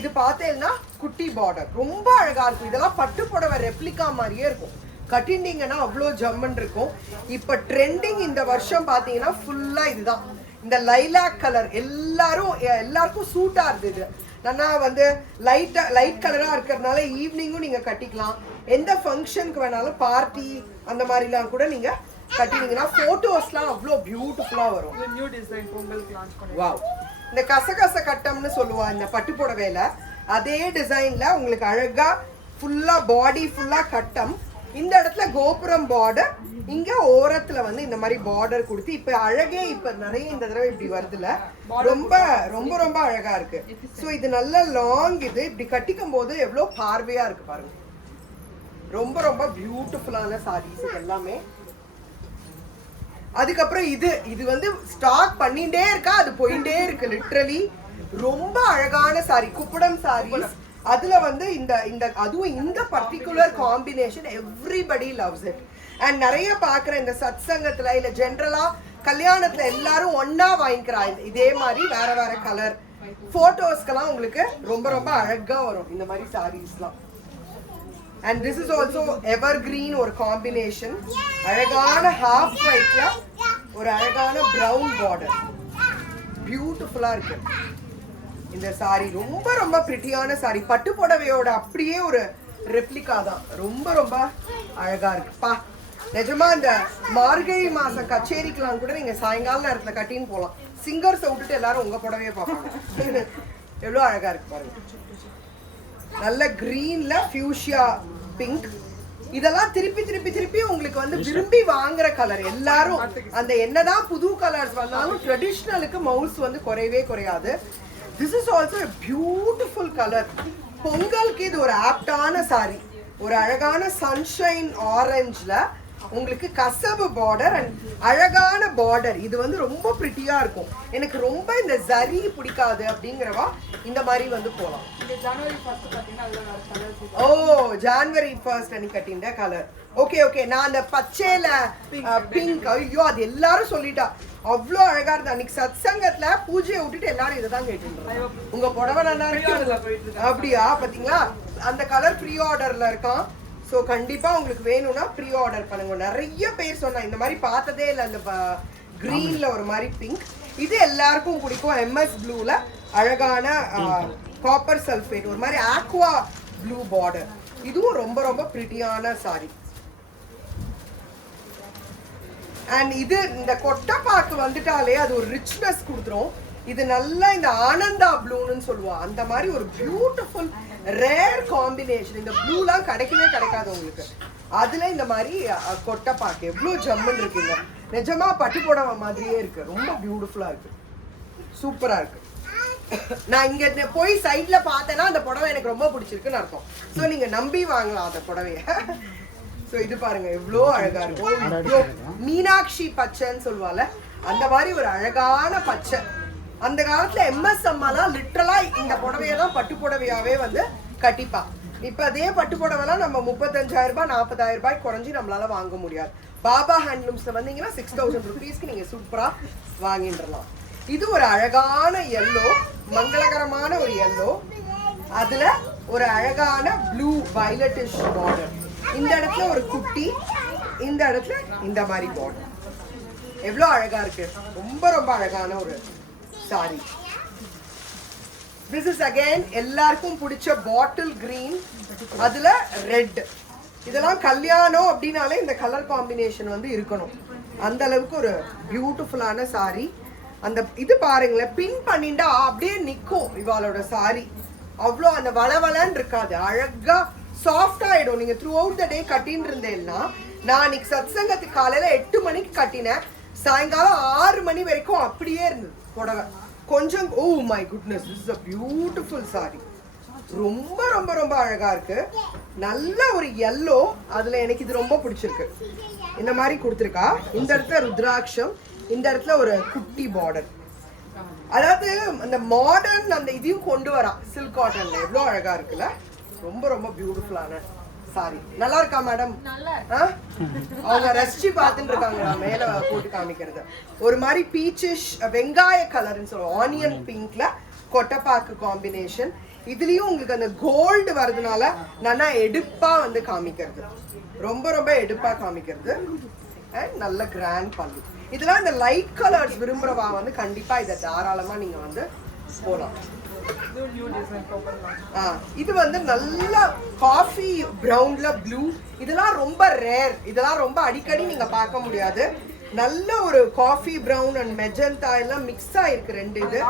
இது பார்த்தேன்னா குட்டி பார்டர் ரொம்ப அழகா இருக்கும். இதெல்லாம் பட்டு புடவை ரெப்ளிகா மாதிரியே இருக்கும். கட்டிண்டிங்கன்னா அவ்வளோ ஜம்மன் இருக்கும். இப்போ ட்ரெண்டிங் இந்த வருஷம் பார்த்தீங்கன்னா ஃபுல்லா இதுதான். இந்த லைலாக் கலர் எல்லாருக்கும் சூட்டா இருந்தது. நல்லா வந்து லைட் கலரா இருக்கிறதுனால ஈவினிங்கும் நீங்க கட்டிக்கலாம். எந்த ஃபங்க்ஷனுக்கு வேணாலும் பார்ட்டி அந்த மாதிரிலாம் கூட நீங்க கட்டினீங்கன்னா போட்டோஸ்லாம் அவ்வளோ பியூட்டிஃபுல்லா வரும். நியூ டிசைன் பொங்கலுக்கு லான்ச் பண்ணி. வாவ். இந்த கசகச கட்டம்னு சொல்லுவா இந்த பட்டு புடவையில, அதே டிசைன்ல உங்களுக்கு அழகா ஃபுல்லா பாடி ஃபுல்லா கட்டம். இந்த இடத்துல கோபுரம் பார்டர், இங்க ஓரத்துல வந்து இந்த மாதிரி பார்டர் கொடுத்து இப்ப அழகே இப்ப நிறைய இந்த தடவை இப்படி வருதுல, ரொம்ப ரொம்ப ரொம்ப அழகா இருக்கு. சோ இது நல்ல லாங். இது இப்படி கட்டிக்கும் போது எவ்வளவு பார்வையா இருக்கு பாருங்க. ரொம்ப ரொம்ப பியூட்டிஃபுல்லான சாரீஸ் எல்லாமே. அதுக்கப்புறம் இது வந்து ஸ்டாக் பண்ணிட்டே இருக்கா, அது போயிட்டே இருக்கு லிட்டரலி. ரொம்ப அழகான சாரி, குப்படம் சாரீஸ். அதுல வந்து இந்த அதுவும் இந்த particular combination everybody loves it. And நிறைய பாக்குற இந்த சத்சங்கத்துல இல்ல ஜென்ரலா கல்யாணத்துல எல்லாரும் ஒன்னா வாங்கிக்கிறாங்க இதே மாதிரி வேற வேற கலர். போட்டோஸ்க்கெல்லாம் உங்களுக்கு ரொம்ப ரொம்ப அழகா வரும் இந்த மாதிரி சாரீஸ்லாம். And this is also evergreen ஒரு காம்பினேஷன். அழகான ஹாஃப் ஒயிட்ல ஒரு அழகான பிரவுன் பார்டர், பியூட்டிஃபுல்லா இருக்கு இந்த சாரி. ரொம்ப ரொம்ப பிரிட்டியான சாரி. பட்டு புடவையோட அப்படியே ஒரு ரெப்ளிகா தான். ரொம்ப ரொம்ப அழகா இருக்குப்பா. நிஜமா இந்த மார்கழி மாசம் கச்சேரிக்கெல்லாம் கூட நீங்க சாயங்கால நேரத்துல கட்டின்னு போகலாம். சிங்கர்ஸை விட்டுட்டு எல்லாரும் உங்க புடவையே பார்ப்பாங்க. எவ்வளவு அழகா இருக்கு பாருங்க. நல்ல கிரீன்ல ஃபியூஷியா பிங்க். இதெல்லாம் திருப்பி திருப்பி திருப்பி உங்களுக்கு வந்து விரும்பி வாங்குற கலர். எல்லாரும் அந்த என்னதான் புது கலர்ஸ் வந்தாலும் ட்ரெடிஷ்னலுக்கு மவுஸ் வந்து குறையவே குறையாது. This is also a beautiful colour. பொங்கலுக்கு இது ஒரு ஆப்டான சாரி. ஒரு அழகான சன்ஷைன் ஆரஞ்சுல உங்களுக்கு கசவு பார்டர் அண்ட் அழகான பார்டர். இது வந்து ரொம்ப பிரிட்டியா இருக்கும். எனக்கு ரொம்ப இந்த ஜரி பிடிக்காது அப்படிங்கிறவா இந்த மாதிரி வந்து போகலாம். ஓ ஜான்வரி 1 அன்னைக்கு கட்டின்ற கலர். Okay okay. நான் அந்த பச்சையில பிங்க், ஐயோ அது எல்லாரும் சொல்லிட்டா அவ்வளோ அழகா இருந்தா. அன்னைக்கு சத்சங்கத்துல பூஜையை விட்டுட்டு எல்லாரும் இதை தான் கேட்டுருந்தாங்க. உங்க புடவை நல்லா இருக்கு அப்படியா? பாத்தீங்களா, அந்த கலர் ப்ரீ ஆர்டர்ல இருக்கான். ஸோ கண்டிப்பாக உங்களுக்கு வேணும்னா ப்ரீ ஆர்டர் பண்ணுங்க. நிறைய பேர் சொன்னா இந்த மாதிரி பார்த்ததே இல்லை. அந்த க்ரீனில் ஒரு மாதிரி பிங்க், இது எல்லாருக்கும் பிடிக்கும். எம்எஸ் ப்ளூவில் அழகான காப்பர் சல்ஃபேட் ஒரு மாதிரி ஆக்வா ப்ளூ பார்டர். இதுவும் ரொம்ப ரொம்ப பிரிட்டியான சாரி. அண்ட் இது இந்த கொட்டைப்பாக்கு வந்துட்டாலே அது ஒரு ரிச்னஸ் கொடுத்துரும். இது நல்லா இந்த ஆனந்தா ப்ளூன்னு சொல்லுவா, அந்த மாதிரி ஒரு பியூட்டிஃபுல் ரேர் காம்பினேஷன். இந்த ப்ளூலாம் கிடைக்கவே கிடைக்காது உங்களுக்கு. அதுல இந்த மாதிரி கொட்டைப்பாக்கு எவ்வளோ ஜம்முன்னு இருக்குங்க. நிஜமா பட்டு புடவை மாதிரியே இருக்கு. ரொம்ப பியூட்டிஃபுல்லா இருக்கு, சூப்பரா இருக்கு. நான் இங்க போய் சைட்ல பார்த்தேன்னா அந்த புடவை எனக்கு ரொம்ப பிடிச்சிருக்குன்னு அர்த்தம். ஸோ நீங்க நம்பி வாங்கலாம் அந்த புடவைய. ஸோ இது பாருங்க எவ்வளோ அழகா இருக்கும். மீனாட்சி பச்சைன்னு சொல்லுவால, அந்த மாதிரி ஒரு அழகான பச்சை. அந்த காலத்துல எம்எஸ் அம்மாலாம் லிட்டரலா இந்த புடவையெல்லாம் பட்டு புடவையாவே வந்து கட்டிப்பா. இப்ப அதே பட்டு புடவைலாம் நம்ம 35,000 ரூபாய் 40,000 ரூபாய் குறைஞ்சி நம்மளால வாங்க முடியாது. பாபா ஹேண்ட்லூம்ஸ்ல வந்தீங்கன்னா 6,000 ருபீஸ்க்கு நீங்க சூப்பரா வாங்கிடலாம். இது ஒரு அழகான எல்லோ, மங்களகரமான ஒரு எல்லோ. அதுல ஒரு அழகான ப்ளூ வயலட்டிஷ் பார்டர். இந்த இடத்துல ஒரு குட்டி, இந்த இடத்துல இந்த மாதிரி பார்டர். எவ்வளோ அழகா இருக்கு. ரொம்ப ரொம்ப அழகான ஒரு சாரி. This is again எல்லாருக்கும் பிடிச்ச பாட்டில் கிரீன், அதுல ரெட். இதெல்லாம் கல்யாணம் அப்படின்னாலே இந்த கலர் காம்பினேஷன் வந்து இருக்கணும். அந்த அளவுக்கு ஒரு பியூட்டிஃபுல்லான சாரி. அந்த இது பாருங்களேன், பின் பண்ணிட்டா அப்படியே நிற்கும் இவாளோட சாரி. அவ்வளோ அந்த வளவலன்னு இருக்காது, அழகா சாஃப்ட் ஆயிடும். நீங்க த்ரூ அவுட் த டே கட்டின்னு இருந்தேன்னா, நான் இன்னைக்கு சத்சங்கத்துக்கு காலையில 8 மணிக்கு கட்டினேன், சாயங்காலம் 6 மணி வரைக்கும் அப்படியே இருந்தது புடவை. கொஞ்சம் oh my goodness, this is a beautiful saree. ரொம்ப ரொம்ப ரொம்ப அழகா இருக்கு. நல்ல ஒரு yellow, அதுல எனக்கு இது ரொம்ப பிடிச்சிருக்கு. இந்த மாதிரி கொடுத்துருக்கா. இந்த இடத்துல ருத்ராட்சம், இந்த இடத்துல ஒரு குட்டி பார்டர். அதாவது அந்த மாடர்ன் அந்த இதையும் கொண்டு வரா சில்க் காட்டன்ல. எவ்வளோ அழகா இருக்குல்ல. ரொம்ப ரொம்ப பியூட்டிஃபுல்லான சாரி. நல்லா இருக்கா மேடம்? அவங்க ரசிச்சு பார்த்துட்டு இருக்காங்க. மேல போட்டு காமிக்கிறது ஒரு மாதிரி பீச்சிஷ் வெங்காய கலர்னு சொல்லுவோம், ஆனியன் பிங்க்ல கொட்டைப்பாக்கு காம்பினேஷன். இதுலயும் உங்களுக்கு அந்த கோல்டு வரதுனால நல்லா எடுப்பா வந்து காமிக்கிறது, ரொம்ப ரொம்ப எடுப்பா காமிக்கிறது. அண்ட் நல்ல கிராண்ட் பல்லு. இதெல்லாம் இந்த லைட் கலர்ஸ் விரும்புறவா வந்து கண்டிப்பா இதை தாராளமா நீங்க வந்து போலாம். இது வந்து நல்ல காஃபி பிரவுன்ல ப்ளூ. இதெல்லாம் ரொம்ப ரேர், இதெல்லாம் ரொம்ப அடிக்கடி நீங்க பார்க்க முடியாது. நல்ல ஒரு காஃபி பிரவுன் அண்ட் மெஜந்தா எல்லாம் மிக்ஸ் ஆயிருக்கு ரெண்டு. இது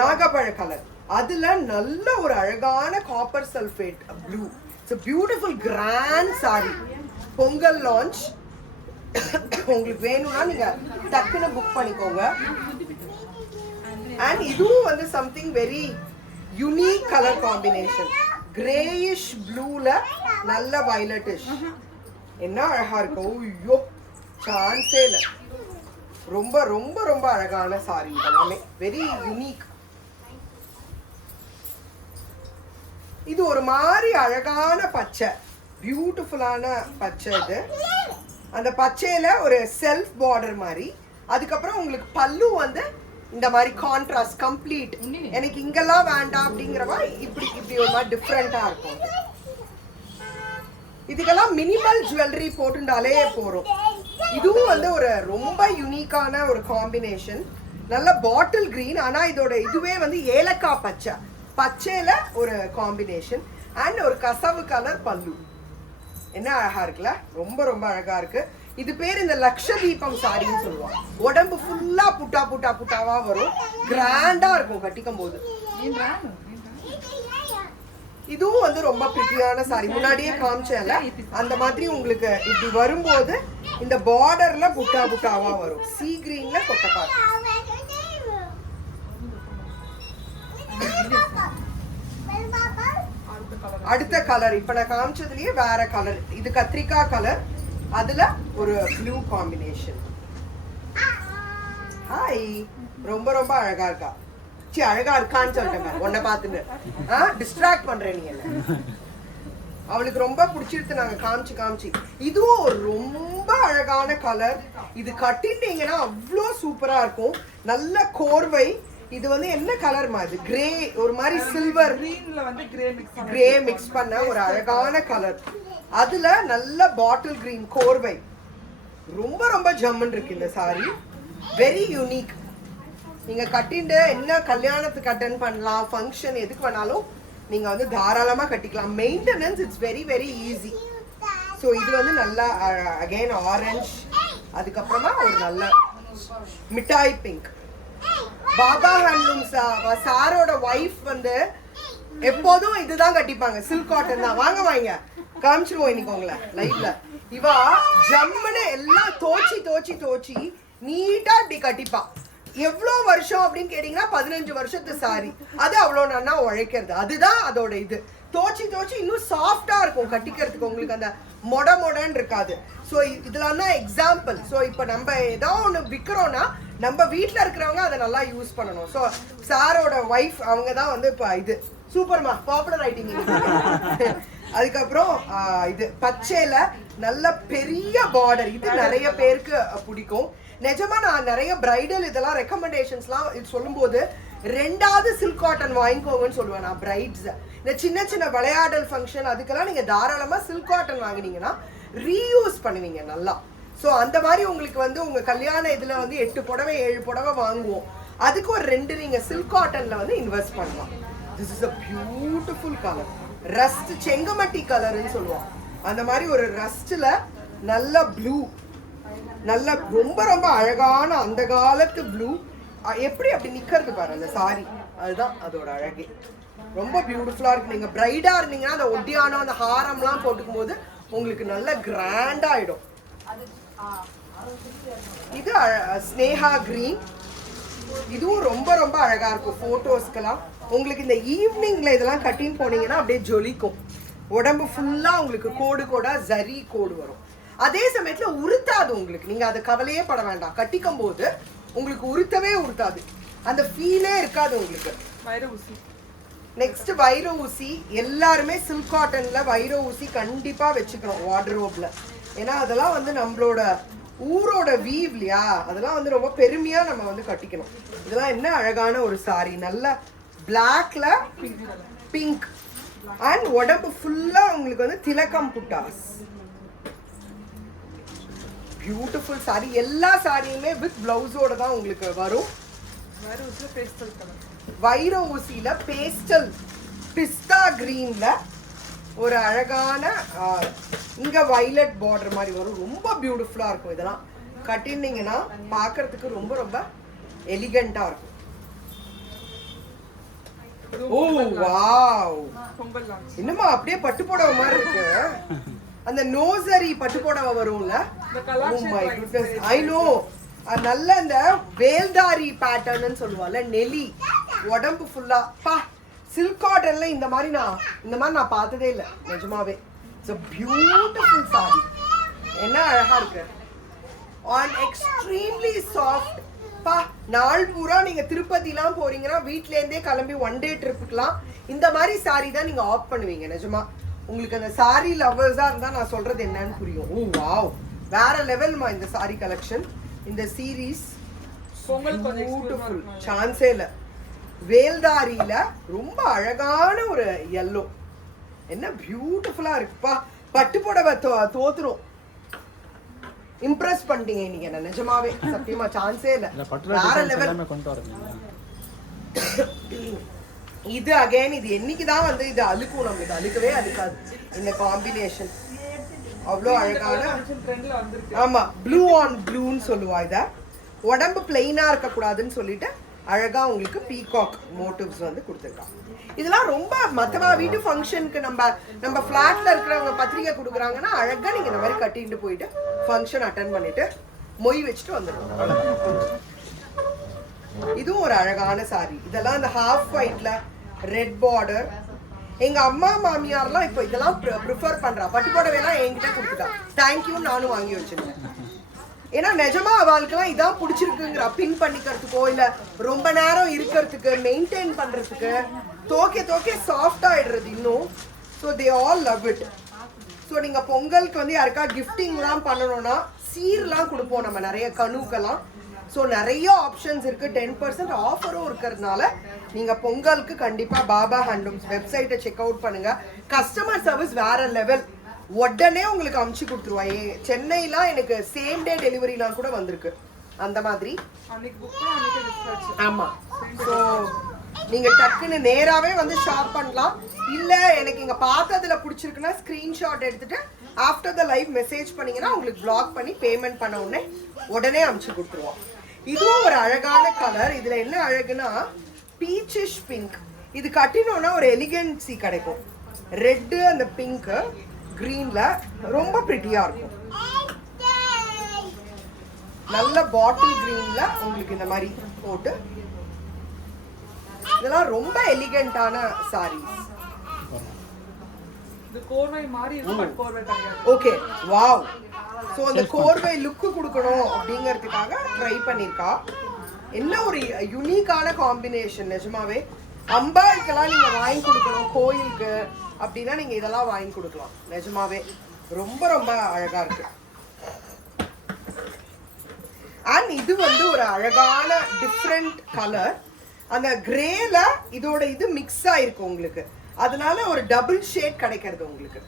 நாகப்பழ கலர், அதுல நல்ல ஒரு அழகான copper sulphate blue. It's a beautiful grand saree. Pongal launch. உங்களுக்கு வேணும்னா நீங்க டக்குன்னு புக் பண்ணிக்கோங்க. அண்ட் இதுவும் வந்து something very unique colour combination. Greyish ப்ளூல நல்ல வயலட்டிஷ். என்ன அழகா இருக்கும், ஐயோ சான்ஸே இல்லை. ரொம்ப ரொம்ப ரொம்ப அழகான சாரி இதெல்லாமே, வெரி யூனிக். இது ஒரு மாதிரி அழகான பச்சை, பியூட்டிஃபுல்லான பச்சை. இது அந்த பச்சையில ஒரு செல்ஃப் பார்டர் மாதிரி. அதுக்கப்புறம் உங்களுக்கு பல்லு வந்து இந்த மாதிரி கான்ட்ராஸ்ட் கம்ப்ளீட். எனக்கு இங்கெல்லாம் வேண்டாம் அப்படிங்கிறவா இப்படி இப்படி ஒரு மாதிரி டிஃப்ரெண்டா இருக்கும். இதுக்கெல்லாம் மினிமல் ஜுவல்லரி போட்டுட்டாலே போறோம். இதுவும் வந்து ஒரு ரொம்ப யூனிக்கான ஒரு காம்பினேஷன். நல்ல பாட்டில் கிரீன், ஆனா இதோட இதுவே வந்து ஏலக்காய் பச்சை, பச்சையில ஒரு காம்பினேஷன். அண்ட் ஒரு கசவு கலர் பல்லு. என்ன அழகா இருக்குல்ல, ரொம்ப ரொம்ப அழகா இருக்கு. இது பேர் இந்த லக்ஷதீபம் சாரின்னு சொல்லுவாங்க. உடம்பு ஃபுல்லா புட்டா புட்டா புட்டாவா வரும், கிராண்டா இருக்கும் கட்டிக்கும் போது. இதுவும் வந்து ரொம்ப பிரிட்டியான சாரி. முன்னாடியே காமிச்சேன்ல, அந்த மாதிரி உங்களுக்கு இப்படி வரும்போது இந்த பார்டர்ல புட்டா புட்டாவா வரும். சீ கிரீன்ல கொட்டக்காய். அடுத்த கலர் இப்ப நான் காமிச்சதுலயே வேற கலர். இது கத்திரிக்காய் கலர், அதுல ஒரு ப்ளூ காம்பினேஷன். ஹாய், ரொம்ப ரொம்ப அழகா இருக்கா. சரி, அழகா இருக்கான்னு சொல்லிட்டேன் உன்னை பார்த்துன்னு. டிஸ்ட்ராக்ட் பண்றேன் நீ என்ன. அவளுக்கு ரொம்ப பிடிச்சிருத்து நாங்க காமிச்சு காமிச்சு. இதுவும் ஒரு ரொம்ப அழகான கலர். இது கட்டிட்டீங்கன்னா அவ்வளோ சூப்பரா இருக்கும். நல்ல கோர்வை. இது வந்து என்ன கலர் மாதிரி கிரே, ஒரு மாதிரி சில்வர் கிரே மிக்ஸ் பண்ண ஒரு அழகான கலர். அதுல நல்ல பாட்டில் கிரீன் கோர்வை. ரொம்ப ரொம்ப ஜம்முன்னு இருக்கு இந்த சாரி, வெரி யூனிக். நீங்க கட்டிட்டு என்ன கல்யாணத்துக்கு அட்டென்ட் பண்ணலாம், ஃபங்க்ஷன் எதுக்கு வேணாலும் நீங்க வந்து தாராளமா கட்டிக்கலாம். Maintenance it's very very easy. So இது வந்து நல்லா அகைன் ஆரஞ்ச். அதுக்கப்புறமா ஒரு நல்ல மிட்டாய் பிங்க். பாபா ஹேண்ட்லூம் சாரோட ஒய்ஃப் வந்து எப்போதும் இதுதான் கட்டிப்பாங்க, சில்க் காட்டன் தான். வாங்க வாங்க காமிச்சிருவோம் இன்னைக்கு உங்களை லைவ்ல. இவா ஜம்முன்னு எல்லாம் தோச்சி தோச்சி தோச்சி நீட்டா இப்படி கட்டிப்பா. எவ்வளோ வருஷம் அப்படின்னு கேட்டீங்கன்னா 15 வருஷத்து சாரி. அது அவ்வளோ நன்னா உழைக்கிறது, அதுதான் அதோட இது. தோச்சி தோச்சி இன்னும் சாஃப்டா இருக்கும் கட்டிக்கிறதுக்கு, உங்களுக்கு அந்த மொடன்னு இருக்காது. ஸோ இதெல்லாம் தான் எக்ஸாம்பிள். ஸோ இப்போ நம்ம ஏதோ ஒன்று விற்கிறோம்னா நம்ம வீட்டில் இருக்கிறவங்க அதை நல்லா யூஸ் பண்ணணும். ஸோ சாரோட ஒய்ஃப் அவங்க தான் வந்து இப்போ இது சூப்பர்மா பாப்புலர் ஆயிட்டீங்க. அதுக்கப்புறம் இது பச்சையில நல்ல பெரிய பார்டர். இது நிறைய பேருக்கு பிடிக்கும். நிஜமா நான் நிறைய பிரைடல் இதெல்லாம் ரெக்கமெண்டேஷன்ஸ்லாம் இது சொல்லும்போது 2வது சில்க் காட்டன் வாங்கிக்கோங்கன்னு சொல்லுவேன் நான் பிரைட்ஸ். இந்த சின்ன சின்ன விளையாடல் ஃபங்க்ஷன் அதுக்கெல்லாம் நீங்க தாராளமா சில்க் காட்டன் வாங்கினீங்கன்னா ரீயூஸ் பண்ணுவீங்க நல்லா. ஸோ அந்த மாதிரி உங்களுக்கு வந்து உங்க கல்யாண இதுல வந்து 8 புடவை 7 புடவை வாங்குவோம், அதுக்கு ஒரு 2 நீங்க சில்க் காட்டன்ல வந்து இன்வெஸ்ட் பண்ணலாம். This is a beautiful colour, rust செங்கமட்டி கலர்னு சொல்லுவோம். அந்த மாதிரி ஒரு ரஸ்ட்ல நல்ல ப்ளூ, நல்ல ரொம்ப ரொம்ப அழகான அந்த காலத்து ப்ளூ. எப்படி அப்படி நிக்கிறது பாரு அந்த சாரி, அதுதான் அதோட அழகே. ரொம்ப பியூட்டிஃபுல்லா இருக்கு. நீங்க பிரைடா இருந்தீங்கன்னா அந்த ஒட்டியானம் அந்த ஹாரம்லாம் போட்டுக்கும் போது உங்களுக்கு நல்ல கிராண்டா ஆயிடும். இது ஸ்னேகா கிரீன். இதுவும் ரொம்ப ரொம்ப அழகா இருக்கும் போட்டோஸ்க்கெல்லாம். உங்களுக்கு இந்த ஈவினிங்ல இதெல்லாம் கட்டின்னு போனீங்கன்னா அப்படியே ஜொலிக்கும். உடம்பு ஃபுல்லா உங்களுக்கு கோடு கோடா ஜரி கோடு வரும். அதே சமயத்துல உருத்தாது உங்களுக்கு, நீங்க அதை கவலையே பட வேண்டாம். கட்டிக்கும் போது உங்களுக்கு உருத்தவே உருத்தாது, அந்த ஃபீலே இருக்காது உங்களுக்கு. நெக்ஸ்ட் வைர ஊசி. எல்லாருமே சில்க் காட்டன்ல வைர ஊசி கண்டிப்பா வச்சுக்கிறோம் வார்ட்ரோப்ல. ஏன்னா அதெல்லாம் வந்து நம்மளோட ஊரோட வீவ் இல்லையா, அதெல்லாம் வந்து ரொம்ப பெருமையா நம்ம வந்து கட்டிக்கணும். இதெல்லாம் என்ன அழகான ஒரு சாரி, நல்ல பிளாக்ல பிங்க் அண்ட் உடம்பு ஃபுல்லா உங்களுக்கு வந்து திலக்கம் புட்டாஸ். Beautiful sorry. எல்லா சாரியுமே வித் பிளவுஸோட தான் உங்களுக்கு வரும். வேற ஒரு பேஸ்டல் கலர். வைர ஊசியில பேஸ்டல் பிஸ்தா கிரீன்ல ஒரு அழகான இங்க வயலட் பார்டர் மாதிரி வரும். ரொம்ப பியூட்டிஃபுல்லா இருக்கும். இதெல்லாம் கட்டினீங்கன்னா பார்க்கிறதுக்கு ரொம்ப ரொம்ப எலிகண்டா இருக்கும். ஓ வாவ், பொங்கல் லான்ச். என்னமா அப்படியே பட்டு புடவை மாதிரி இருக்கு. அந்த நோசரி பட்டு புடவை வரும்ல. Oh my goodness, I know. நல்ல அந்த வேல்தாரி பேட்டர்ன்னு சொல்லுவாங்கல்ல, நெலி உடம்பு ஃபுல்லா. பா, சில்க் காட்டன்ல இந்த மாதிரி நான் பார்த்ததே இல்லை நிஜமாவே. It's a beautiful saree. என்ன அழகா இருக்கு. on extremely soft. பா, நாள் பூரா நீங்க திருப்பதிலாம் போறீங்கன்னா வீட்ல இருந்தே கிளம்பி ஒன் டே ட்ரிப்புக்குலாம் இந்த மாதிரி சாரி தான் நீங்க ஆப்ட் பண்ணுவீங்க. நிஜமா உங்களுக்கு அந்த சாரி லவர்ஸா இருந்தா நான் சொல்றது என்னன்னு புரியும். ஓ வாவ், வேற லெவல்மா இந்த சாரி கலெக்ஷன். இந்த சீரீஸ் பொங்கல் பியூட்டிஃபுல், சான்ஸே இல்ல. வேல்தாரியில ரொம்ப அழகான ஒரு yellow. என்ன பியூட்டிஃபுல்லா இருக்குப்பா. பட்டு புடவை தோத்துரும். இம்ப்ரெஸ் பண்ணிட்டீங்க இன்னைக்கு என்ன நிஜமாவே. சத்தியமா சான்ஸே இல்ல. வேற லெவல். இது அகைன் இது என்னைக்கு தான் வந்து இது அழுக்கும், நம்மளுக்கு அழுக்கவே அழுக்காது இந்த காம்பினேஷன். அவ்வளோ அழகான. ஆமா, ப்ளூ ஆன் ப்ளூன்னு சொல்லுவா இத. உடம்பு பிளெயினா இருக்க கூடாதுன்னு சொல்லிட்டு அழகா உங்களுக்கு பீகாக் மோட்டிவ்ஸ் வந்து கொடுத்துருக்காங்க. இதெல்லாம் ரொம்ப மத்தவா வீட்டு ஃபங்க்ஷனுக்கு நம்ம ஃபிளாட்ல இருக்கிறவங்க பத்திரிக்கை கொடுக்குறாங்கன்னா அழகா நீங்க இந்த மாதிரி கட்டிட்டு போயிட்டு ஃபங்க்ஷன் அட்டன் பண்ணிட்டு மொய் வச்சுட்டு வந்துடணும். இதுவும் ஒரு அழகான சாரி. இதெல்லாம் இந்த ஹாஃப் ஒயிட்ல ரெட் பார்டர். எங்க அம்மா மாமியார்லாம் இப்போ இதெல்லாம் ப்ரிஃபர் பண்றா. பட்டு புடவைலாம் என்கிட்ட கொடுத்துட்டா. தேங்க்யூ, நானும் வாங்கி வச்சிருக்கேன். ஏன்னா நிஜமா அவளுக்குலாம் இதான் பிடிச்சிருக்குங்கிற பின் பண்ணிக்கிறதுக்கோ இல்ல ரொம்ப நேரம் இருக்கிறதுக்கு மெயின்டைன் பண்றதுக்கு தோக்கே சாஃப்ட் ஆயிடுறது இன்னும். So they all love it. So நீங்க பொங்கலுக்கு வந்து யாருக்கா கிஃப்டிங்லாம் பண்ணணும்னா சீர்லாம் கொடுப்போம் நம்ம நிறைய கணுக்கெல்லாம். ஸோ நிறைய ஆப்ஷன்ஸ் இருக்கு. 10% ஆஃபரும் இருக்கிறதுனால நீங்க பொங்கலுக்கு கண்டிப்பா பாபா ஹேண்ட்லூம்ஸ் வெப்சைட்டை செக் அவுட் பண்ணுங்க. கஸ்டமர் சர்வீஸ் வேற லெவல். உடனே உங்களுக்கு அமுச்சு கொடுத்துருவாங்க. சென்னைலாம் எனக்கு சேம் டே டெலிவரிலாம் கூட வந்திருக்கு அந்த மாதிரி. ஆமா, ஸோ நீங்க டக்குன்னு நேராவே வந்து ஷாப் பண்ணலாம். இல்ல எனக்கு இங்க பார்த்ததுல பிடிச்சிருக்குன்னா ஸ்கிரீன்ஷாட் எடுத்துட்டு ஆஃப்டர் த லைவ் மெசேஜ் பண்ணீங்கன்னா உங்களுக்கு பிளாக் பண்ணி பேமெண்ட் பண்ண உடனே அமுச்சு கொடுத்துருவோம். இதுவும் ஒரு அழகான கலர். இதுல என்ன அழகுனா பீச்சிஷ் பிங்க். இது கட்டினோம்னா ஒரு எலிகன்சி கிடைக்கும். ரெட்டு அந்த பிங்க் கிரீன்ல ரொம்ப பிரிட்டியா இருக்கும். நல்ல பாட்டில் கிரீன்ல உங்களுக்கு இந்த மாதிரி போட்டு இதெல்லாம் ரொம்ப எலிகண்டான சாரீஸ். இது கோர்வை மாதிரி இருக்கு, பட் கோர்வை கிடையாது. Okay, wow. சோ அந்த கோர்வை லுக் கொடுக்கணும் அப்படிங்கிறதுக்காக ட்ரை பண்ணிருக்கா. என்ன ஒரு யூனிக்கான காம்பினேஷன் நிஜமாவே. அம்பாளுக்கெல்லாம் நீங்க வாங்கி கொடுக்கணும் கோயிலுக்கு அப்படின்னா நீங்க இதெல்லாம் வாங்கி கொடுக்கலாம். நிஜமாவே ரொம்ப ரொம்ப அழகா இருக்கு. அண்ட் இது வந்து ஒரு அழகான டிஃப்ரெண்ட் கலர். அந்த கிரேல இதோட இது மிக்ஸ் ஆயிருக்கு உங்களுக்கு. அதனால ஒரு டபுள் ஷேட் கிடைக்கிறது உங்களுக்கு.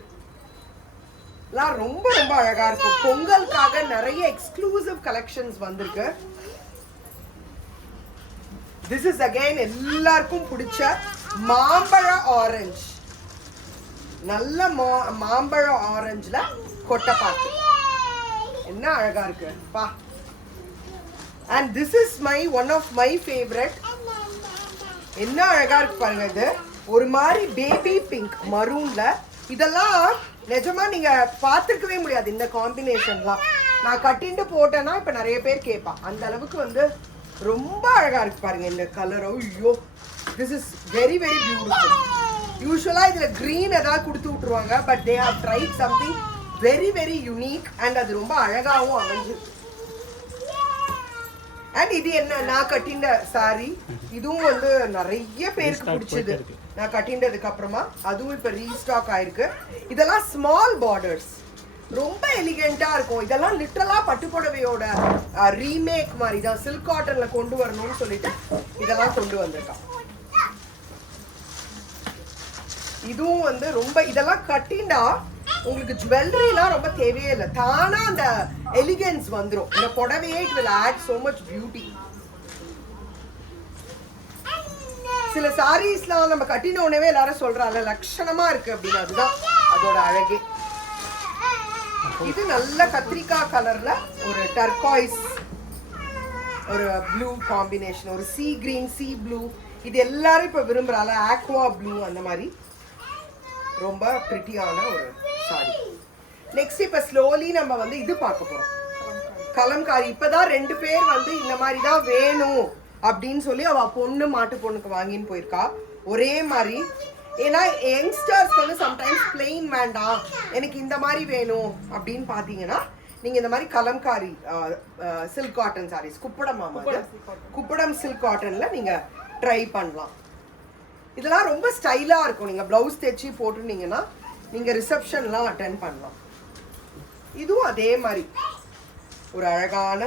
ரொம்ப ரொம்ப அழகா இருக்கும். பொங்கலுக்காக நிறைய எக்ஸ்க்ளூசிவ் கலெக்ஷன்ஸ் வந்திருக்கு. திஸ் இஸ் அகைன் எல்லாருக்கும் பிடிச்ச மாம்பழ ஆரஞ்சு. நல்ல மாம்பழ ஆரஞ்சுல கொட்டைப்பாக்கு. என்ன அழகா இருக்கு பா. And this is one of my favourite. என்ன அழகா இருக்கு பாருங்க. இது ஒரு மாதிரி பேபி பிங்க் மரூன்ல. இதெல்லாம் நிஜமா நீங்க பார்த்துருக்கவே முடியாது இந்த காம்பினேஷன்லாம். நான் கட்டிட்டு போட்டேன்னா இப்ப நிறைய பேர் கேட்பா. அந்த அளவுக்கு வந்து ரொம்ப அழகா இருக்கு பாருங்க இந்த கலர். ஐயோ, this is very very beautiful. யூஸ்வலா இதுல கிரீன் ஏதாவது கொடுத்து விட்டுருவாங்க. But they have tried something very very unique. And அது ரொம்ப அழகாவும் அமைஞ்சிருக்கு. அண்ட் இது என்ன, நான் கட்டிண்ட சாரி. இதுவும் வந்து நிறைய பேருக்கு பிடிச்சது. நான் கட்டிண்டதுக்கு அப்புறமா அதுவும் இப்ப ரீஸ்டாக் ஆயிருக்கு. இதெல்லாம் ஸ்மால் பார்டர்ஸ், ரொம்ப எலிகென்ட்டா இருக்கும். இதெல்லாம் லிட்டரலா பட்டு புடவையோட ரீமேக் மாதிரி தான். சில்க் காட்டன்ல கொண்டு வரணும்னு சொல்லிட்டு இதெல்லாம் கொண்டு வந்திருக்கான். இதுவும் வந்து ரொம்ப இதெல்லாம் கட்டிண்டா உங்களுக்கு ஜுவல்லரிலாம் ரொம்ப தேவையே இல்லை, தானா அந்த எலிகன்ஸ் வந்துடும். இந்த புடவையே it will add so much beauty. சில சாரீஸ்லாம் நம்ம கட்டின உடனே எல்லாரும் சொல்றாங்க லட்சணமா இருக்கு அப்படின்னு, அதுதான் அதோட அழகே. இது நல்ல கத்திரிக்காய் கலர்ல ஒரு டர்காய்ஸ் ஒரு ப்ளூ காம்பினேஷன், ஒரு சீ கிரீன் சீ ப்ளூ, இது எல்லாரும் இப்ப விரும்புறால ஆக்வா ப்ளூ, அந்த மாதிரி ரொம்ப பிரிட்டியான ஒரு சாரி. நெக்ஸ்ட் இப்ப ஸ்லோலி நம்ம வந்து இது பார்க்க போறோம், கலம்காரி. இப்பதான் 2 பேர் வந்து இந்த மாதிரி தான் வேணும் அப்படின்னு சொல்லி அவ பொண்ணு மாட்டு பொண்ணுக்கு வாங்கின்னு போயிருக்கா ஒரே மாதிரி. ஏன்னா யங்ஸ்டர்ஸ்க்கு வந்து சம்டைம்ஸ் பிளெயின் வேண்டாம், எனக்கு இந்த மாதிரி வேணும் அப்படின்னு பாத்தீங்கன்னா நீங்க இந்த மாதிரி Kalamkari silk cotton saris, Kuppadam silk காட்டன்ல நீங்க ட்ரை பண்ணலாம். இதெல்லாம் ரொம்ப ஸ்டைலா இருக்கும். நீங்க பிளவுஸ் தைச்சி போட்டுனீங்கன்னா நீங்க ரிசப்ஷன்லாம் அட்டென்ட் பண்ணலாம். இதுவும் அதே மாதிரி ஒரு அழகான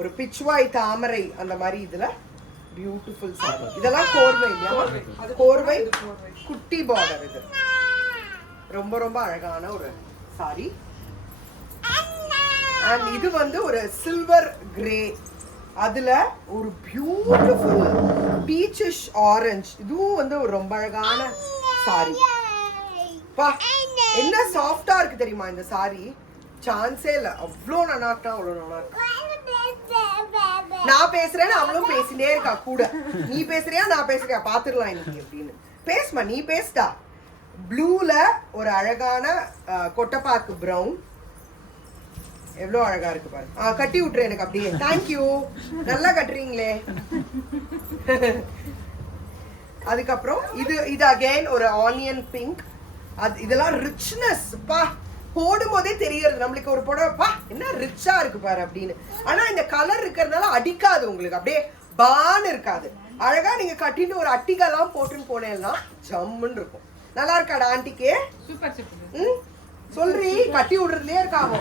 ஒரு பிச்வாய் தாமரை அந்த மாதிரி இதுல பியூட்டிஃபுல் சாரி. இதெல்லாம் கோர்வை இல்லையா, கோர்வை குட்டி பார்டர். இது ரொம்ப ரொம்ப அழகான ஒரு சாரி. அண்ட் இது வந்து ஒரு சில்வர் கிரே, அதுல ஒரு பியூட்டிஃபுல் பீச்சிஷ் ஆரஞ்சு. இதுவும் வந்து ஒரு ரொம்ப அழகான சாரி. பா என்ன சாஃப்டா இருக்கு தெரியுமா இந்த சாரி, சான்ஸே இல்ல. அவ்வளோ நல்லா இருக்கா, அவ்வளோ நல்லா இருக்கு. நான் பேசுறேன்னு அவளும் பேசினே இருக்கா கூட. நீ பேசுறியா நான் பேசுறியா பாத்துடலாம் இன்னைக்கு அப்படின்னு. பேசுமா, நீ பேசுடா. ப்ளூல ஒரு அழகான கொட்டைப்பாக்கு பிரவுன், எவ்வளோ அழகா இருக்கு பாரு. கட்டி விட்டுரு எனக்கு அப்படியே. தேங்க்யூ, நல்லா கட்டுறீங்களே. அதுக்கப்புறம் இது அகைன் ஒரு ஆனியன் பிங்க். இதெல்லாம் ரிச்னஸ் பா, போடும் போதே தெரியறது நம்மளுக்கு ஒரு புடவைப்பா என்ன ரிச்சா இருக்கு பாரு அப்படின்னு. ஆனா இந்த கலர் இருக்கிறதுனால அடிக்காது உங்களுக்கு, அப்படியே பான் இருக்காது. அழகா நீங்க கட்டிட்டு ஒரு அட்டிகெல்லாம் போட்டுன்னு போனேன்னா ஜம்முன்னு இருக்கும். நல்லா இருக்காடா ஆண்டிக்கு? ம் சொல்றி, கட்டி விடுறதுலயே இருக்காமோ?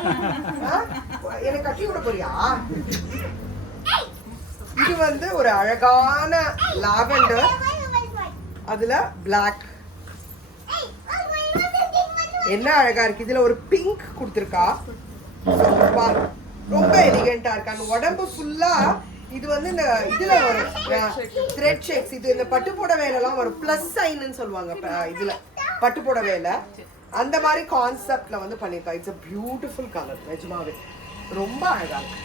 எனக்கு கட்டி விட போறியா? இது வந்து ஒரு அழகான லாவெண்டர், அதுல பிளாக். என்ன அழகா இருக்கு. இதுல ஒரு பிங்க் கொடுத்துருக்கா, ரொம்ப எலிகென்டா இருக்கு. அந்த உடம்பு ஃபுல்லா இது வந்து இந்த இதுல வரும் த்ரெட் ஷேக்ஸ். இது இந்த பட்டு புடவையில எல்லாம் வரும், பிளஸ் சைன்னு சொல்லுவாங்க இதுல பட்டு புடவையில. அந்த மாதிரி கான்செப்ட்ல வந்து பண்ணிருக்கா. It's a beautiful colour. நிஜமாவே ரொம்ப அழகா இருக்கு.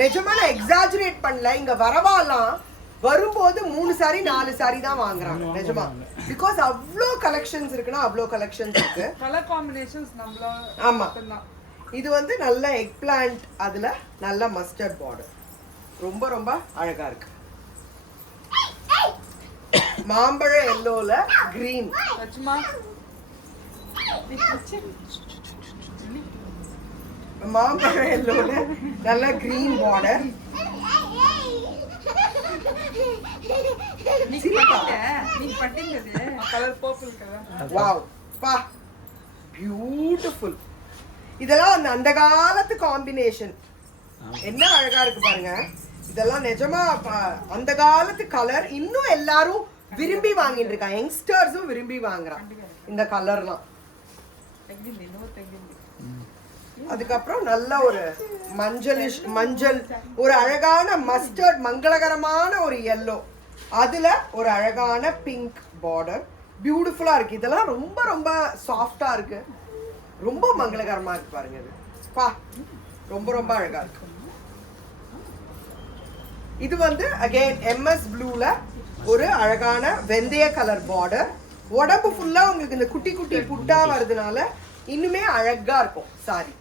நிஜமா நான் எக்ஸாஜரேட் பண்ணல. இங்க வரவாலாம் வரும்போது 3 சாரி 4 சாரி தான் வாங்குறாங்க நிஜமா. பிகாஸ் அவ்வளோ கலெக்ஷன்ஸ் இருக்குன்னா அவ்வளோ கலெக்ஷன்ஸ் இருக்கு. கலர் காம்பினேஷன்ஸ் நம்மள. ஆமா, இது வந்து நல்ல எக் பிளான்ட், அதுல நல்ல மஸ்டர்ட் பார்டர், ரொம்ப ரொம்ப அழகா இருக்கு. மாம்பழ எல்லோல கிரீன், மாம்பழ எல்லோல நல்ல கிரீன் பார்டர். வாவ் பா பியூட்டிஃபுல். இதெல்லாம் அந்த காலத்து காம்பினேஷன், என்ன அழகா இருக்கு பாருங்க. இதெல்லாம் நிஜமா அந்த காலத்து கலர். இன்னும் எல்லாரும் விரும்பி வாங்கிட்டு இருக்காங்க, யங்ஸ்டர்ஸும் விரும்பி வாங்குறாங்க இந்த கலர்லாம். அதுக்கப்புறம் நல்ல ஒரு மஞ்சள், ஒரு அழகான மஸ்டர்ட், மங்களகரமான ஒரு எல்லோ, அதுல ஒரு அழகான பிங்க் பார்டர், பியூட்டிஃபுல்லா இருக்கு. இதெல்லாம் ரொம்ப ரொம்ப சாஃப்டா இருக்கு, ரொம்ப மங்களகரமா இருக்கு பாருங்க. இது பா ரொம்ப ரொம்ப அழகா இருக்கு. இது வந்து அகைன் எம்எஸ் ப்ளூல ஒரு அழகான வெந்தய கலர் பார்டர். உடம்பு ஃபுல்லா உங்களுக்கு இந்த குட்டி குட்டி புட்டா வருதுனால இன்னுமே அழகா இருக்கும் சாரி.